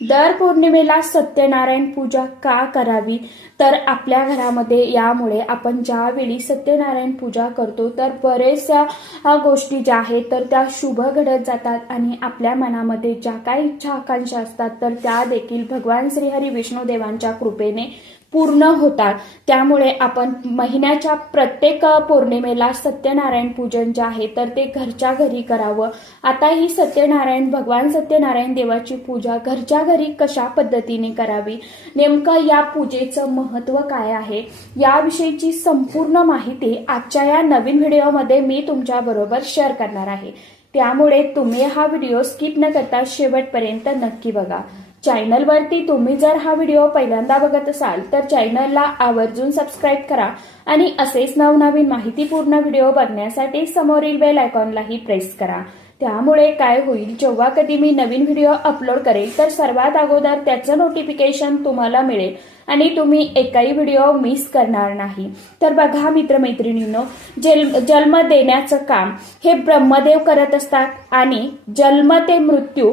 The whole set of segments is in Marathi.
दर पौर्णिमेला सत्यनारायण पूजा का करावी? तर आपल्या घरामध्ये यामुळे आपण ज्यावेळी सत्यनारायण पूजा करतो तर बरेचशा गोष्टी ज्या आहेत तर त्या शुभ घडत जातात आणि आपल्या मनामध्ये ज्या काही इच्छा आकांक्षा असतात तर त्या देखील भगवान श्रीहरी विष्णुदेवांच्या कृपेने पूर्ण होतात. त्यामुळे आपण महिन्याच्या प्रत्येक पौर्णिमेला सत्यनारायण पूजन जे आहे तर ते घरच्या घरी करावं. आता ही सत्यनारायण भगवान सत्यनारायण देवाची पूजा घरच्या घरी कशा पद्धतीने करावी? नेमकं या पूजेचं महत्त्व काय आहे? याविषयीची संपूर्ण माहिती आजच्या या नवीन व्हिडिओमध्ये मी तुमच्या बरोबर शेअर करणार आहे. त्यामुळे तुम्ही हा व्हिडिओ स्किप न करता शेवटपर्यंत नक्की बघा. चॅनलवरती तुम्ही जर हा व्हिडिओ पहिल्यांदा बघत असाल तर चॅनलला आवर्जून सबस्क्राईब करा आणि असेच नवनवीन माहितीपूर्ण व्हिडिओ बघण्यासाठी समोरील बेल आयकॉनलाही प्रेस करा. त्यामुळे काय होईल जेव्हा कधी मी नवीन व्हिडिओ अपलोड करेल तर सर्वात अगोदर त्याचं नोटिफिकेशन तुम्हाला मिळेल. आणि तुम्ही एकही व्हिडिओ मिस करणार नाही. तर बघा मित्रमैत्रिणींनो जल जन्म देण्याचं काम हे ब्रह्मदेव करत असतात आणि जन्म ते मृत्यू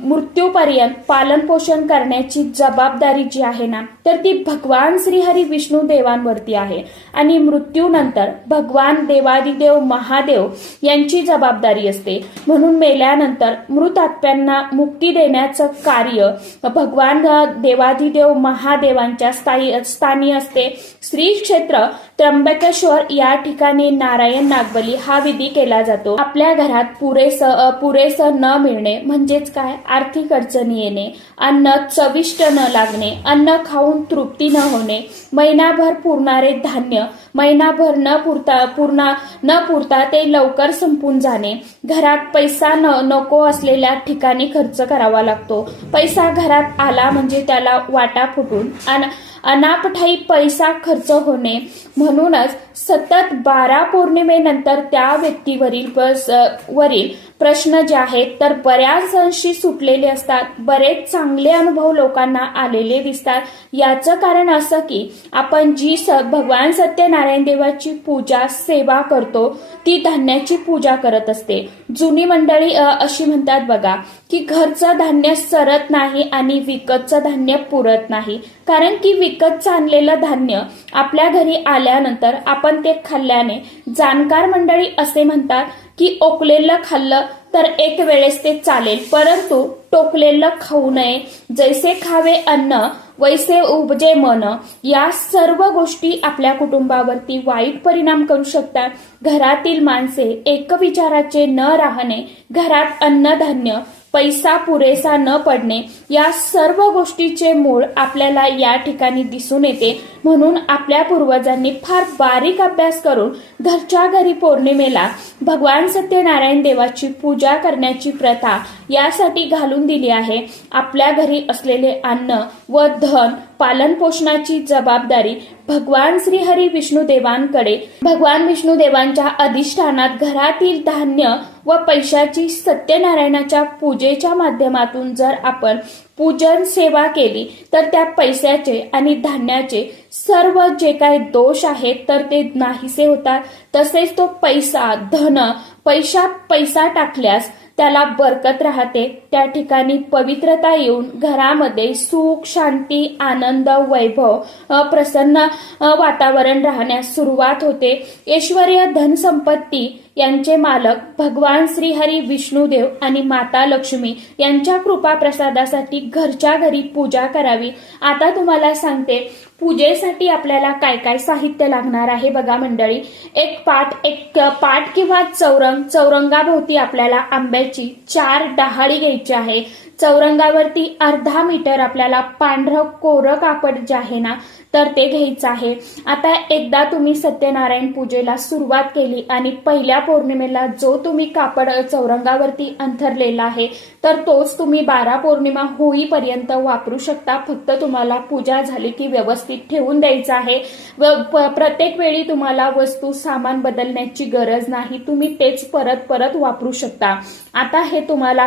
मृत्यूपर्यंत पालन पोषण करण्याची जबाबदारी जी आहे ना तर ती भगवान श्रीहरी विष्णू देवांवरती आहे. आणि मृत्यूनंतर भगवान देवादिदेव महादेव यांची जबाबदारी असते. म्हणून मेल्यानंतर मृत आत्म्यांना मुक्ती देण्याचं कार्य भगवान देवादिदेव महादेव महादेवांच्या स्थायी स्थानी असते. श्री क्षेत्र त्र्यंबकेश्वर या ठिकाणी नारायण नागबली हा विधी केला जातो. आपल्या घरात पुरेसं पुरेसं न मिळणे म्हणजेच काय? आर्थिक अडचणी येणे अन्न चविष्ट न लागणे अन्न खाऊन तृप्ती न होणे महिनाभर पुरणारे धान्य महिनाभर न पुरता पूर्ण न पुरता ते लवकर संपून जाणे. घरात पैसा न नको असलेल्या ठिकाणी खर्च करावा लागतो. पैसा घरात आला म्हणजे त्याला वाटा फुटून अन अनापठाई पैसा खर्च होणे. म्हणूनच सतत बारा पौर्णिमेनंतर त्या व्यक्तीवरील वरील प्रश्न जे आहेत तर बऱ्याच अंशी सुटलेले असतात. बरेच चांगले अनुभव लोकांना आलेले दिसतात. याचं कारण असं की आपण जी स भगवान सत्यनारायण देवाची पूजा सेवा करतो ती धान्याची पूजा करत असते. जुनी मंडळी अशी म्हणतात बघा की घरचं धान्य सरत नाही आणि विकतचं धान्य पुरत नाही. कारण की विकतचं आणलेलं धान्य आपल्या घरी आल्यानंतर आपण ते खाल्ल्याने जाणकार मंडळी असे म्हणतात की ओकलेलं खाल्लं तर एक वेळेस ते चालेल. परंतु टोकलेलं खाऊ नये. जैसे खावे अन्न वैसे उपजे मन. या सर्व गोष्टी आपल्या कुटुंबावरती वाईट परिणाम करू शकतात. घरातील माणसे एक विचाराचे न राहणे घरात अन्नधान्य पैसा पुरेसा न पडणे या सर्व गोष्टीचे मूळ आपल्याला या ठिकाणी दिसून येते. म्हणून आपल्या पूर्वजांनी फार बारीक अभ्यास करून घरच्या घरी पौर्णिमेला भगवान सत्यनारायण देवाची पूजा करण्याची प्रथा यासाठी घालून दिली आहे. आपल्या घरी असलेले अन्न व धन पालन पोषणाची जबाबदारी भगवान श्रीहरी विष्णुदेवांकडे भगवान विष्णुदेवांच्या अधिष्ठानात घरातील धान्य व पैशाची सत्यनारायणाच्या पूजेच्या माध्यमातून जर आपण पूजन सेवा केली तर त्या पैशाचे आणि धान्याचे सर्व जे काही दोष आहेत तर ते नाहीसे होतात. तसेच तो पैसा धन पैशात पैसा टाकल्यास त्याला बरकत राहते. त्या ठिकाणी पवित्रता येऊन घरामध्ये सुख शांती आनंद वैभव प्रसन्न वातावरण राहण्यास सुरुवात होते. ऐश्वर्य धनसंपत्ती यांचे मालक भगवान श्रीहरी विष्णुदेव आणि माता लक्ष्मी यांच्या कृपा प्रसादासाठी घरच्या घरी पूजा करावी. आता तुम्हाला सांगते पूजेसाठी आपल्याला काय काय साहित्य लागणार आहे बघा मंडळी. एक पाट एक पाट किंवा चौरंग चौरंगाभोवती आपल्याला आंब्याची चार डहाळी घ्यायची आहे. चौरंगावरती अर्धा मीटर आपल्याला पांढरं कोरं कापड जे आहे ना तर ते घ्यायचं आहे. आता एकदा तुम्ही सत्यनारायण पूजेला सुरुवात केली आणि पहिल्या पौर्णिमेला जो तुम्ही कापड चौरंगावरती अंथरलेला आहे तर तोच तुम्ही बारा पौर्णिमा होईपर्यंत वापरू शकता. फक्त तुम्हाला पूजा झाली की व्यवस्थित ठेवून द्यायचं आहे. व प्रत्येक वेळी तुम्हाला वस्तू सामान बदलण्याची गरज नाही. तुम्ही तेच परत परत वापरू शकता. आता हे तुम्हाला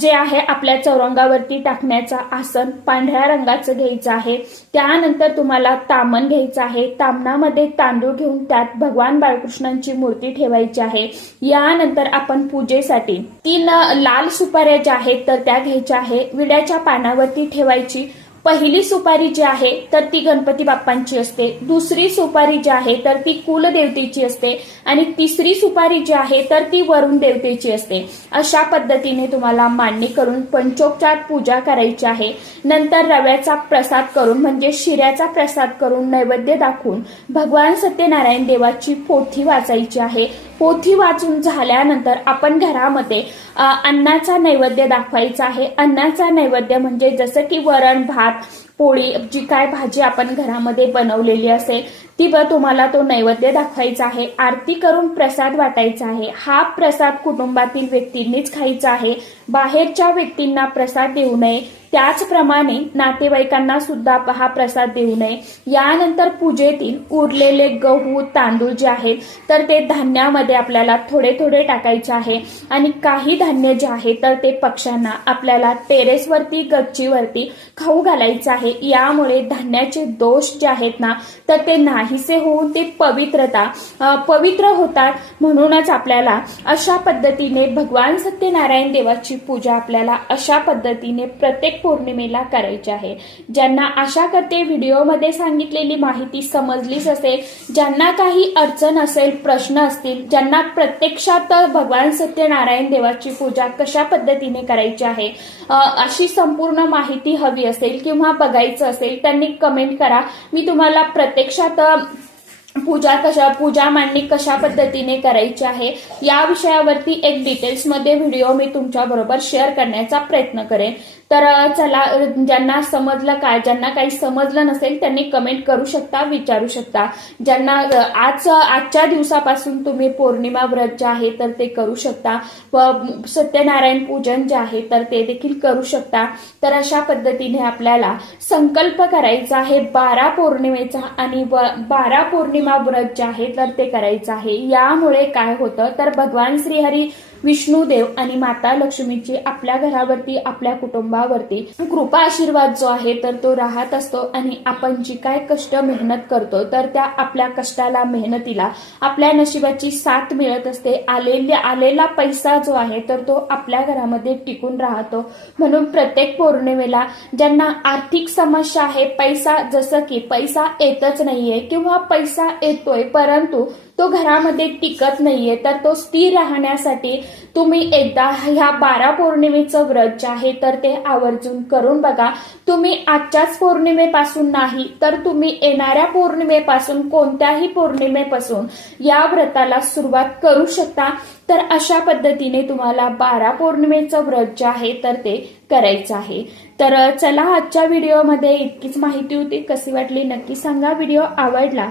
जे आहे आपल्या चौरंगावरती टाकण्याचं आसन पांढऱ्या रंगाचं घ्यायचं आहे. त्यानंतर तुम्हाला तामण घ्यायचं आहे. तामणामध्ये तांदूळ घेऊन त्यात भगवान बाळकृष्णांची मूर्ती ठेवायची आहे. यानंतर आपण पूजेसाठी तीन लाल सुपाऱ्या ज्या आहेत तर त्या घ्यायच्या आहे. विड्याच्या पानावरती ठेवायची. पहिली सुपारी जी आहे तर ती गणपती बाप्पांची असते. दुसरी सुपारी जी आहे तर ती कुलदेवतेची असते. आणि तिसरी सुपारी जी आहे तर ती वरुण देवतेची असते. अशा पद्धतीने तुम्हाला मांडणी करून पंचोपचार पूजा करायची आहे. नंतर रव्याचा प्रसाद करून म्हणजे शिऱ्याचा प्रसाद करून नैवेद्य दाखवून भगवान सत्यनारायण देवाची पोथी वाचायची आहे. पोथी वाचून झाल्यानंतर आपण घरामध्ये अन्नाचा नैवेद्य दाखवायचा आहे. अन्नाचा नैवेद्य म्हणजे जसं की वरण भात पोळी जी काय भाजी आपण घरामध्ये बनवलेली असेल ती ब तुम्हाला तो नैवेद्य दाखवायचा आहे. आरती करून प्रसाद वाटायचा आहे. हा प्रसाद कुटुंबातील व्यक्तींनीच खायचा आहे. बाहेरच्या व्यक्तींना प्रसाद देऊ नये. त्याचप्रमाणे नातेवाईकांना सुद्धा हा प्रसाद देऊ नये. यानंतर पूजेतील उरलेले गहू तांदूळ जे आहेत तर ते धान्यामध्ये आपल्याला थोडे थोडे टाकायचे आहे. आणि काही धान्य जे आहे तर ते पक्ष्यांना आपल्याला टेरेसवरती गच्चीवरती खाऊ घालायचं आहे. यामुळे धान्याचे दोष जे आहेत ना तर ते नाहीसे होऊन ते पवित्रता पवित्र होतात. म्हणूनच आपल्याला अशा पद्धतीने भगवान सत्यनारायण देवाची पूजा आपल्याला अशा पद्धतीने प्रत्येक पौर्णिमेला करायची आहे. ज्यांना आशा करते व्हिडिओमध्ये सांगितलेली माहिती समजलीच असेल ज्यांना काही अडचण असेल प्रश्न असतील ज्यांना प्रत्यक्षात भगवान सत्यनारायण देवाची पूजा कशा पद्धतीने करायची आहे अशी संपूर्ण माहिती हवी असेल किंवा बघायचं असेल त्यांनी कमेंट करा. मी तुम्हाला प्रत्यक्षात पूजा कशा पूजा मांडणी कशा पद्धतीने करायची आहे या विषयावरती एक डिटेल्समध्ये व्हिडिओ मी तुमच्या बरोबर शेअर करण्याचा प्रयत्न करेन. तर चला ज्यांना समजलं काय ज्यांना काही समजलं नसेल त्यांनी कमेंट करू शकता विचारू शकता. ज्यांना आज आजच्या दिवसापासून तुम्ही पौर्णिमा व्रत जे आहे तर ते करू शकता. व सत्यनारायण पूजन जे आहे तर ते देखील करू शकता. तर अशा पद्धतीने आपल्याला संकल्प करायचा आहे बारा पौर्णिमेचा आणि व- बारा पौर्णिमे व्रत जे आहे तर ते करायचं आहे. यामुळे काय होतं? तर भगवान श्रीहरी विष्णुदेव आणि माता लक्ष्मीची आपल्या घरावरती आपल्या कुटुंबावरती कृपा आशीर्वाद जो आहे तर तो राहत असतो. आणि आपण जी काय कष्ट मेहनत करतो तर त्या आपल्या कष्टाला मेहनतीला आपल्या नशिबाची साथ मिळत असते. आलेल्या आलेला पैसा जो आहे तर तो आपल्या घरामध्ये टिकून राहतो. म्हणून प्रत्येक पौर्णिमेला ज्यांना आर्थिक समस्या आहे पैसा जसं की पैसा येतच नाहीये किंवा पैसा येतोय परंतु तो घरामध्ये टिकत नाहीये तर तो स्थिर राहण्यासाठी तुम्ही एकदा ह्या बारा पौर्णिमेचं व्रत जे आहे तर ते आवर्जून करून बघा. तुम्ही आजच्याच पौर्णिमेपासून नाही तर तुम्ही येणाऱ्या पौर्णिमेपासून कोणत्याही पौर्णिमेपासून या व्रताला सुरुवात करू शकता. तर अशा पद्धतीने तुम्हाला बारा पौर्णिमेचं व्रत जे आहे तर ते करायचं आहे. तर चला आजच्या व्हिडिओमध्ये इतकीच माहिती होती. कशी वाटली नक्की सांगा. व्हिडिओ आवडला